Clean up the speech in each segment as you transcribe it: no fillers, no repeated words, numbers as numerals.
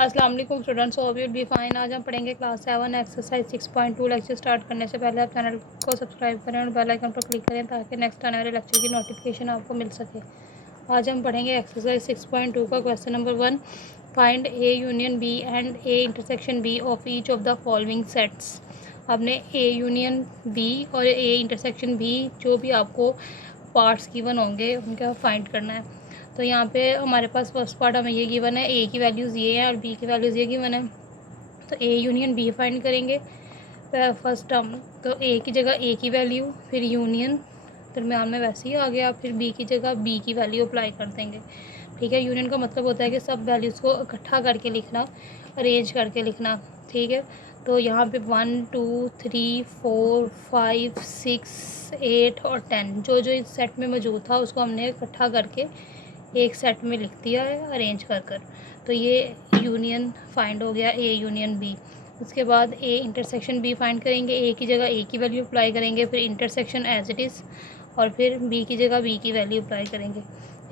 अस्सलाम वालेकुम students, hope you will be fine. आज हम पढ़ेंगे क्लास 7 एक्सरसाइज 6.2। लेक्चर स्टार्ट करने से पहले आप चैनल को सब्सक्राइब करें और बेल आइकन पर क्लिक करें ताकि नेक्स्ट आने वाले लेक्चर की नोटिफिकेशन आपको मिल सके। आज हम पढ़ेंगे एक्सरसाइज 6.2 का question number 1। Find A union B and A intersection B of each of the following sets. आपने ए यूनियन बी और ए इंटरसेक्शन बी जो भी आपको पार्ट्स गिवन होंगे उनका फाइंड करना है। तो यहाँ पे हमारे पास फर्स्ट पार्ट हमें ये गिवन है, ए की वैल्यूज़ ये हैं और बी की वैल्यूज़ ये गिवन है। तो ए यूनियन बी फाइंड करेंगे फर्स्ट टर्म। तो ए की जगह ए की वैल्यू, फिर यूनियन दरम्यान में वैसे ही आ गया, फिर बी की जगह बी की वैल्यू अप्लाई कर देंगे। ठीक है, यूनियन का मतलब होता है कि सब वैल्यूज़ को इकट्ठा करके लिखना, अरेंज करके लिखना। ठीक है, तो यहाँ पे 1 2 3 4 5 6 8 और 10 जो जो इस सेट में मौजूद था उसको हमने इकट्ठा करके एक सेट में लिख दिया है अरेंज कर कर। तो ये यूनियन फाइंड हो गया, ए यूनियन बी। उसके बाद ए इंटरसेक्शन बी फाइंड करेंगे। ए की जगह ए की वैल्यू अप्लाई करेंगे, फिर इंटरसेक्शन एज इट इज़, और फिर बी की जगह बी की वैल्यू अप्लाई करेंगे।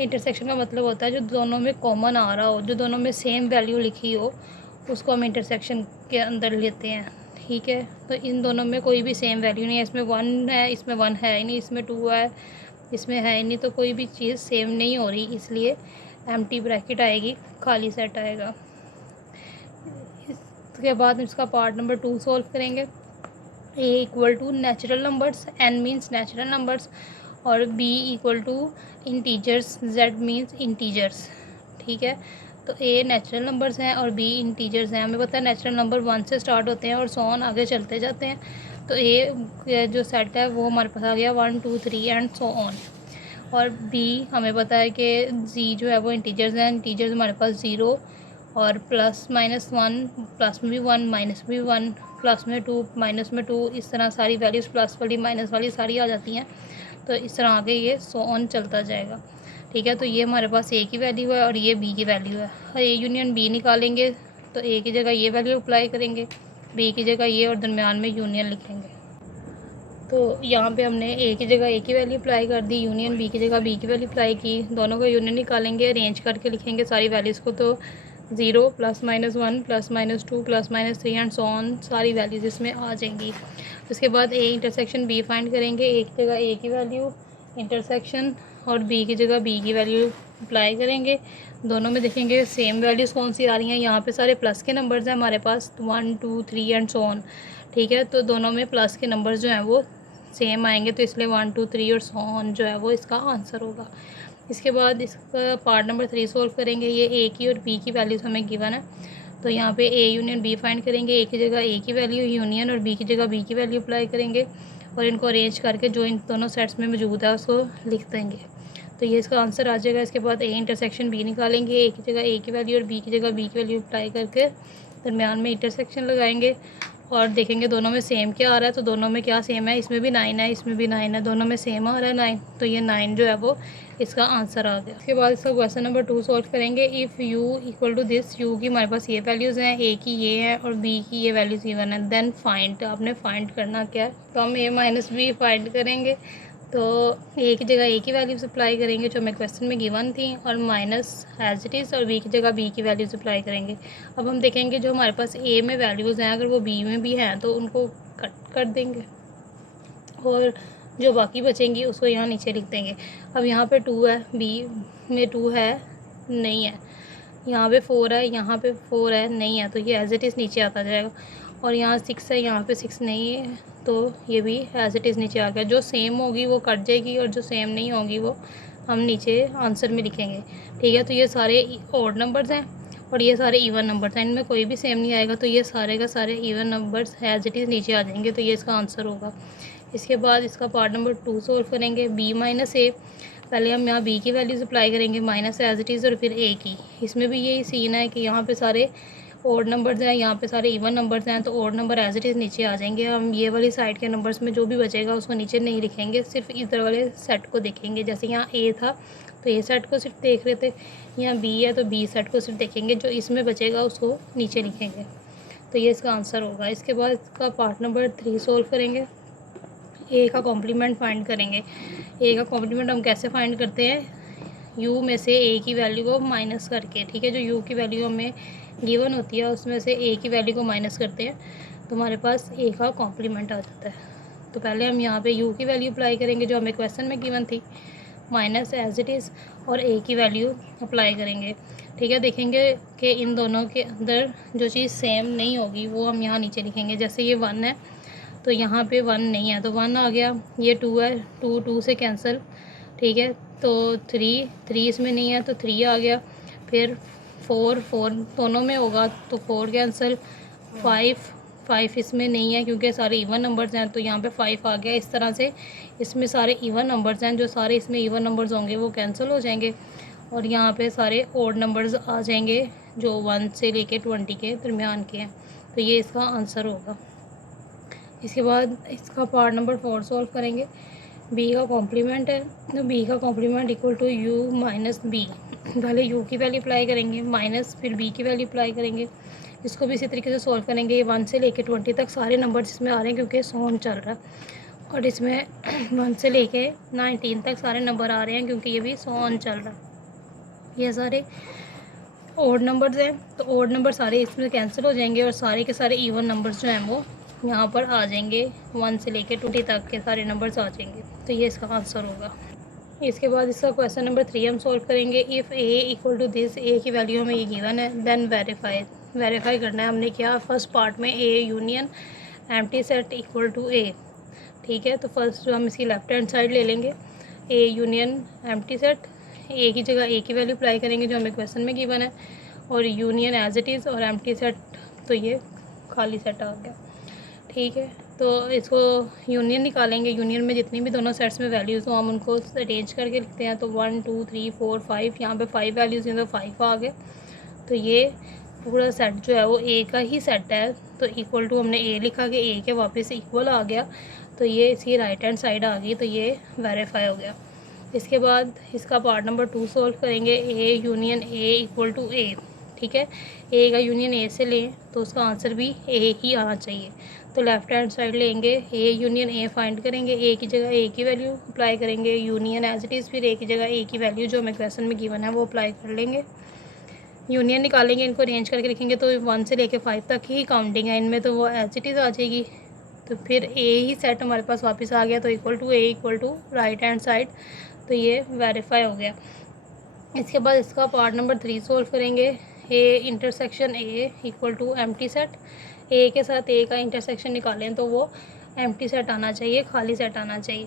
इंटरसेक्शन का मतलब होता है जो दोनों में कॉमन आ रहा हो, जो दोनों में सेम वैल्यू लिखी हो, उसको हम इंटरसेक्शन के अंदर लेते हैं। ठीक है, तो इन दोनों में कोई भी सेम वैल्यू नहीं है, इसमें 1 है, इसमें 1 है ही नहीं, इसमें 2 है, इसमें है ही नहीं, तो कोई भी चीज़ सेम नहीं हो रही, इसलिए एम्प्टी ब्रैकेट आएगी, खाली सेट आएगा। इसके बाद इसका पार्ट नंबर 2 सॉल्व करेंगे। A equal to natural numbers, N means natural numbers, और B equal to integers, Z means integers. ठीक है, तो ए नेचुरल नंबर्स हैं और बी इंटीजर्स हैं। हमें पता है नेचुरल नंबर 1 से स्टार्ट होते हैं और सो ऑन आगे चलते जाते हैं। तो ए जो सेट है वो हमारे पास आ गया 1 2 3 एंड सो ऑन। और बी हमें पता है कि जी जो है वो इंटीजर्स हैं। इंटीजर्स हमारे पास 0 और प्लस माइनस 1, प्लस में भी 1, माइनस में भी 1, प्लस में 2, माइनस में 2, इस तरह सारी वैल्यूज़ प्लस वाली माइनस वाली सारी आ जाती हैं। तो इस तरह आगे ये सो ऑन चलता जाएगा। ठीक है, तो ये हमारे पास ए की वैल्यू है और ये बी की वैल्यू है। और ए यूनियन बी निकालेंगे तो ए की जगह ये वैल्यू अप्लाई करेंगे, बी की जगह ये, और दरमियान में यूनियन लिखेंगे। तो यहाँ पे हमने ए की जगह ए की वैल्यू अप्लाई कर दी, यूनियन बी की जगह बी की वैल्यू अप्लाई की। दोनों का यूनियन निकालेंगे, अरेंज करके लिखेंगे सारी वैल्यूज़ को। तो 0 plus minus 1 plus minus 2 plus minus 3 and so on सारी वैल्यूज़ इसमें आ जाएंगी। उसके बाद ए इंटरसेक्शन बी फाइंड करेंगे। ए की जगह ए की वैल्यू इंटरसेक्शन और बी की जगह बी की वैल्यू अप्लाई करेंगे। दोनों में देखेंगे सेम वैल्यूज़ कौन सी आ रही हैं। यहाँ पे सारे प्लस के नंबर्स हैं हमारे पास, 1 2 3 एंड सो ऑन। ठीक है, तो दोनों में प्लस के नंबर्स जो हैं वो सेम आएंगे, तो इसलिए 1 2 3 और सो ऑन जो है वो इसका आंसर होगा। इसके बाद इसका पार्ट नंबर 3 सॉल्व करेंगे। ये ए की और बी की वैल्यूज़ हमें गिवन है, तो यहाँ पे ए यूनियन बी फाइंड करेंगे। ए की जगह ए की वैल्यू यूनियन और बी की जगह बी की वैल्यू अप्लाई करेंगे और इनको अरेंज करके जो इन दोनों सेट्स में मौजूद है उसको लिख देंगे। तो ये इसका आंसर आ जाएगा। इसके बाद ए इंटरसेक्शन बी निकालेंगे। ए की जगह ए की वैल्यू और बी की जगह बी की वैल्यू अप्लाई करके दरमियान में इंटरसेक्शन लगाएंगे और देखेंगे दोनों में सेम क्या आ रहा है। तो दोनों में क्या सेम है, इसमें भी 9 है, इसमें भी 9 है, दोनों में सेम आ रहा है 9, तो ये 9 जो है वो इसका आंसर आ गया। उसके बाद इसका क्वेश्चन नंबर 2 सॉल्व करेंगे। If U equal to this, U की हमारे पास ये वैल्यूज़ हैं, ए की ये है और बी की ये वैल्यूज़ गिवन है, देन फाइंड। आपने फाइंड करना क्या है, तो हम ए माइनस बी फाइंड करेंगे। तो ए की जगह ए की वैल्यूज़ अप्लाई करेंगे जो हमें क्वेश्चन में गिवन थी, और माइनस एज इट इज़, और बी की जगह बी की वैल्यूज़ अप्लाई करेंगे। अब हम देखेंगे जो हमारे पास ए में वैल्यूज़ हैं अगर वो बी में भी हैं तो उनको कट कर देंगे और जो बाकी बचेंगी उसको यहाँ नीचे लिख देंगे। अब यहाँ पे 2 है, बी में 2 है नहीं है, यहाँ पे 4 है, यहाँ पे 4 है नहीं है, तो ये एज इट इज़ नीचे आता जाएगा। और यहाँ 6 है, यहाँ पे 6 नहीं है, तो ये भी एज इट इज़ नीचे आ गया। जो सेम होगी वो कट जाएगी और जो सेम नहीं होगी वो हम नीचे आंसर में लिखेंगे। ठीक है, तो ये सारे ऑड नंबर्स हैं और ये सारे इवन नंबर्स हैं, इनमें कोई भी सेम नहीं आएगा, तो ये सारे का सारे even numbers as it is नीचे आ जाएंगे, तो ये इसका आंसर होगा। इसके बाद इसका पार्ट नंबर 2 सॉल्व करेंगे। बी माइनस ए, पहले हम यहाँ बी की वैल्यूज़ अप्लाई करेंगे, माइनस एज इट इज़, और फिर ए की। इसमें भी यही सीन है कि यहाँ पे सारे ओड नंबर्स हैं, यहाँ पे सारे इवन नंबर्स हैं, तो odd number as it is नीचे आ जाएंगे। हम ये वाली साइड के नंबर्स में जो भी बचेगा उसको नीचे नहीं लिखेंगे, सिर्फ इधर वाले सेट को देखेंगे। जैसे यहाँ ए था तो ए सेट को सिर्फ देख रहे थे, यहाँ बी है तो बी सेट को सिर्फ देखेंगे, जो इसमें बचेगा उसको नीचे लिखेंगे, तो ये इसका आंसर होगा। इसके बाद इसका पार्ट नंबर 3 सॉल्व करेंगे। ए का कॉम्प्लीमेंट फाइंड करेंगे। ए का कॉम्प्लीमेंट हम कैसे फाइंड करते हैं, यू में से ए की वैल्यू को माइनस करके। ठीक है, जो यू की वैल्यू हमें गिवन होती है उसमें से ए की वैल्यू को माइनस करते हैं तो हमारे पास ए का कॉम्प्लीमेंट आ जाता है। तो पहले हम यहाँ पे यू की वैल्यू अप्लाई करेंगे जो हमें क्वेश्चन में गिवन थी, माइनस एज इट इज़, और ए की वैल्यू अप्लाई करेंगे। ठीक है, देखेंगे कि इन दोनों के अंदर जो चीज़ सेम नहीं होगी वो हम यहाँ नीचे लिखेंगे। जैसे ये 1 है तो यहाँ पे 1 नहीं है तो 1 आ गया, ये 2 है, 2 से कैंसिल। ठीक है, तो 3 इसमें नहीं है तो 3 आ गया, फिर 4 दोनों में होगा तो 4 कैंसिल, 5 इसमें नहीं है क्योंकि सारे इवन नंबर्स हैं तो यहाँ पे 5 आ गया। इस तरह से इसमें सारे इवन नंबर्स हैं, जो सारे इसमें इवन नंबर्स होंगे वो कैंसिल हो जाएंगे और यहाँ पे सारे ओड नंबर्स आ जाएंगे जो 1 से लेके 20 के दरमियान के हैं। तो ये इसका आंसर होगा। इसके बाद इसका पार्ट नंबर 4 सॉल्व करेंगे। बी का कॉम्प्लीमेंट है तो बी का complement equal to U minus B. पहले यू की वैल्यू अप्लाई करेंगे माइनस फिर बी की वैल्यू अप्लाई करेंगे। इसको भी इसी तरीके से सॉल्व करेंगे। ये 1 से लेके 20 तक सारे नंबर्स इसमें आ रहे हैं क्योंकि सोन चल रहा है, और इसमें 1 से लेके 19 तक सारे नंबर आ रहे हैं क्योंकि ये भी सोन चल रहा है। ये सारे ओड नंबर्स हैं तो ओड नंबर सारे इसमें कैंसिल हो जाएंगे और सारे के सारे इवन नंबर्स जो हैं वो यहाँ पर आ जाएंगे। 1 से लेके 20 तक के सारे नंबर्स आ जाएंगे। तो ये इसका आंसर होगा। इसके बाद इसका क्वेश्चन नंबर 3 हम सॉल्व करेंगे। If A equal to this, A की वैल्यू हमें ये गिवन है, देन वेरीफाई करना है हमने क्या। फर्स्ट पार्ट में A union empty set equal to A. ठीक है, तो फर्स्ट जो हम इसकी लेफ्ट हैंड साइड ले लेंगे, ए यूनियन एम्प्टी सेट, ए की जगह ए की वैल्यू अप्लाई करेंगे जो हमें क्वेश्चन में गिवन है, और यूनियन एज इट इज़ और एम्प्टी सेट तो ये खाली सेट आ गया। ठीक है, तो इसको यूनियन निकालेंगे। यूनियन में जितनी भी दोनों सेट्स में वैल्यूज़ हो हम उनको अरेंज करके लिखते हैं। तो 1 2 3 4 5, यहाँ पे 5 वैल्यूज़ हैं तो 5 आ गए। तो ये पूरा सेट जो है वो ए का ही सेट है तो इक्वल टू हमने ए लिखा कि ए के वापस इक्वल आ गया तो ये इसकी राइट हैंड साइड आ गई, तो ये वेरीफाई हो गया। इसके बाद इसका पार्ट नंबर 2 सॉल्व करेंगे। A union A equal to A. ठीक है, ए का यूनियन ए से लें तो उसका आंसर भी ए ही आना चाहिए। तो लेफ्ट हैंड साइड लेंगे, ए यूनियन ए फाइंड करेंगे, ए की जगह ए की वैल्यू अप्लाई करेंगे, यूनियन एज इट इज़, फिर ए की जगह ए की वैल्यू जो हमें क्वेश्चन में गिवन है वो अप्लाई कर लेंगे। यूनियन निकालेंगे, इनको अरेंज करके लिखेंगे तो 1 से लेके 5 तक ही काउंटिंग है इनमें तो वो एज इट इज़ आ जाएगी। तो फिर ए ही सेट हमारे पास वापस आ गया तो equal to A equal to right hand side, तो ये वेरीफाई हो गया। इसके बाद इसका पार्ट नंबर 3 सॉल्व करेंगे। A intersection A equal to empty set, A के साथ ए का इंटरसेक्शन निकालें तो वो एम्प्टी सेट आना चाहिए, खाली सेट आना चाहिए।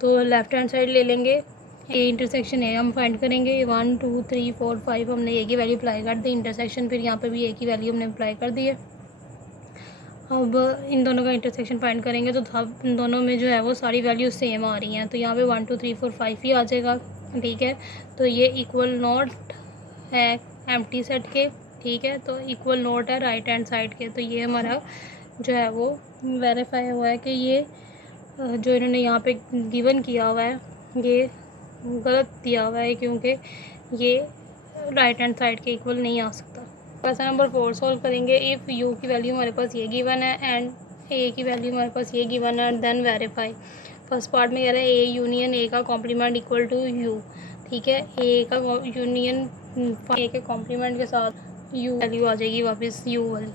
तो लेफ्ट हैंड साइड ले लेंगे, ए इंटरसेक्शन ए हम फाइंड करेंगे। 1 2 3 4 5 हमने ए की वैल्यू अप्लाई कर दी, इंटरसेक्शन फिर यहाँ पर भी ए की वैल्यू हमने अप्लाई कर दी है। अब इन दोनों का इंटरसेक्शन फाइंड करेंगे तो अब इन दोनों में जो है वो सारी वैल्यू सेम आ रही हैं तो यहाँ पे 1 2 3 4 5 ही आ जाएगा। ठीक है, तो ये इक्वल नॉट है एम्प्टी सेट के। ठीक है, तो इक्वल नॉट है राइट हैंड साइड के, तो ये हमारा जो है वो वेरीफाई हुआ है कि ये जो इन्होंने यहाँ पे गिवन किया हुआ है ये गलत दिया हुआ है क्योंकि ये राइट हैंड साइड के इक्वल नहीं आ सकता। क्वेश्चन नंबर 4 सॉल्व करेंगे। इफ़ यू की वैल्यू हमारे पास ये गिवन है एंड ए की वैल्यू हमारे पास ये गिवन है, देन वेरीफाई। फर्स्ट पार्ट में कह रहा है ए यूनियन ए का कॉम्प्लीमेंट इक्वल टू यू। ठीक है, ए का यूनियन ए के कॉम्प्लीमेंट के साथ यू वैल्यू आ जाएगी वापस यू वाली।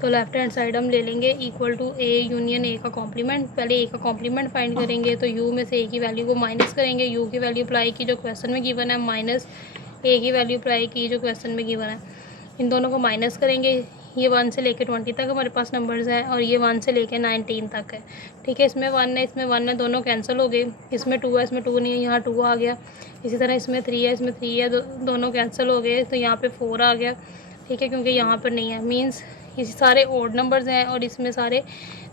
तो लेफ्ट हैंड साइड हम ले लेंगे equal to A union A का कॉम्प्लीमेंट। पहले ए का कॉम्प्लीमेंट फाइंड करेंगे तो यू में से ए की वैल्यू को माइनस करेंगे, यू की वैल्यू अप्लाई की जो क्वेश्चन में गिवन है, माइनस ए की वैल्यू अप्लाई की जो क्वेश्चन में गिवन है। इन दोनों को माइनस करेंगे। ये 1 से लेके 20 तक हमारे पास नंबर्स हैं और ये 1 से लेके 19 तक है। ठीक है, इसमें 1 है, इसमें 1 है, दोनों कैंसिल हो गए। इसमें 2 है, इसमें 2 नहीं है, यहाँ 2 आ गया। इसी तरह इसमें 3 है, इसमें 3 है, दोनों कैंसिल हो गए तो यहाँ पे 4 आ गया। ठीक है, क्योंकि यहाँ पर नहीं है, मीन्स ये सारे ओड नंबर्स हैं और इसमें सारे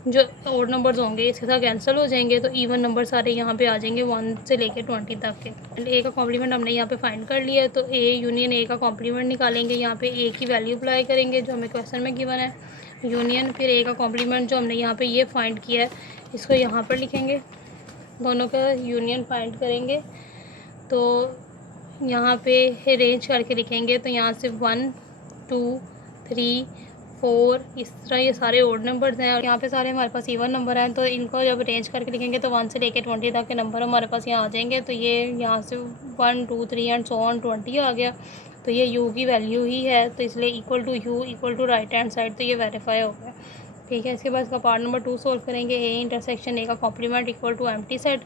जो ओड नंबर्स होंगे इसके साथ कैंसिल हो जाएंगे तो इवन नंबर सारे यहाँ पे आ जाएंगे 1 से लेके 20 तक के। ए का कॉम्प्लीमेंट हमने यहाँ पे फाइंड कर लिया है तो ए यूनियन ए का कॉम्प्लीमेंट निकालेंगे। यहाँ पे ए की वैल्यू अप्लाई करेंगे जो हमें क्वेश्चन में गिवन है, यूनियन फिर ए का कॉम्प्लीमेंट जो हमने यहाँ पे ये फाइंड किया है इसको यहाँ पर लिखेंगे, दोनों का यूनियन फाइंड करेंगे तो यहाँ पे अरेंज करके लिखेंगे। तो यहाँ से 1 2 3 4 इस तरह ये सारे ओड नंबर्स हैं और यहाँ पे सारे हमारे पास इवन नंबर हैं तो इनको जब अरेंज करके लिखेंगे तो 1 से लेके 20 तक के नंबर हमारे पास यहाँ आ जाएंगे। तो ये यहाँ से 1 2 3 एंड सो ऑन 20 आ गया। तो ये u की वैल्यू ही है, तो इसलिए equal to u equal to right hand side, तो ये वेरीफाई हो गया। ठीक है, इसके बाद इसका पार्ट नंबर 2 सॉल्व करेंगे। ए इंटरसेक्शन ए का complement equal to empty set.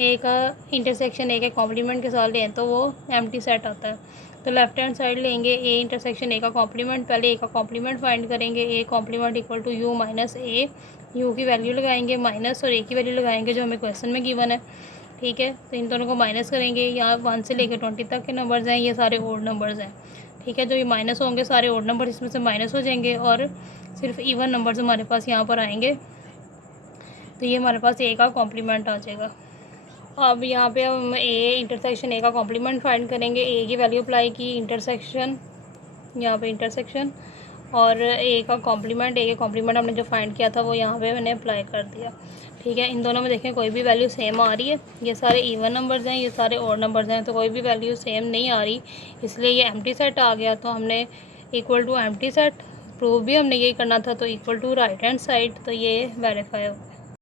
A का इंटरसेक्शन ए के कॉम्प्लीमेंट के साथ लें तो वो एम्प्टी सेट आता है। तो लेफ्ट हैंड साइड लेंगे ए इंटरसेक्शन ए का कॉम्प्लीमेंट, पहले ए का कॉम्प्लीमेंट फाइंड करेंगे। A complement equal to U minus A, U की वैल्यू लगाएंगे माइनस और ए की वैल्यू लगाएंगे जो हमें क्वेश्चन में गिवन है। ठीक है, तो इन दोनों को माइनस करेंगे। यहाँ 1 से लेकर 20 तक के नंबर्स हैं, ये सारे ओड नंबर्स हैं। ठीक है, जो ये माइनस होंगे सारे ओड नंबर इसमें से माइनस हो जाएंगे और सिर्फ इवन नंबर्स हमारे पास यहाँ पर आएंगे। तो ये हमारे पास ए का कॉम्प्लीमेंट आ जाएगा। अब यहाँ पे हम ए इंटरसेक्शन ए का कॉम्प्लीमेंट फाइंड करेंगे। ए की वैल्यू अप्लाई की, इंटरसेक्शन यहाँ पे इंटरसेक्शन और ए का कॉम्प्लीमेंट, ए के कॉम्प्लीमेंट हमने जो फाइंड किया था वो यहाँ पे मैंने अप्लाई कर दिया। ठीक है, इन दोनों में देखें कोई भी वैल्यू सेम आ रही है। ये सारे इवन नंबर्स हैं, ये सारे ऑड नंबर्स हैं, तो कोई भी वैल्यू सेम नहीं आ रही, इसलिए ये एम्प्टी सेट आ गया। तो हमने equal to empty set prove भी हमने यही करना था, तो equal to right hand side, तो ये वेरीफाई हो।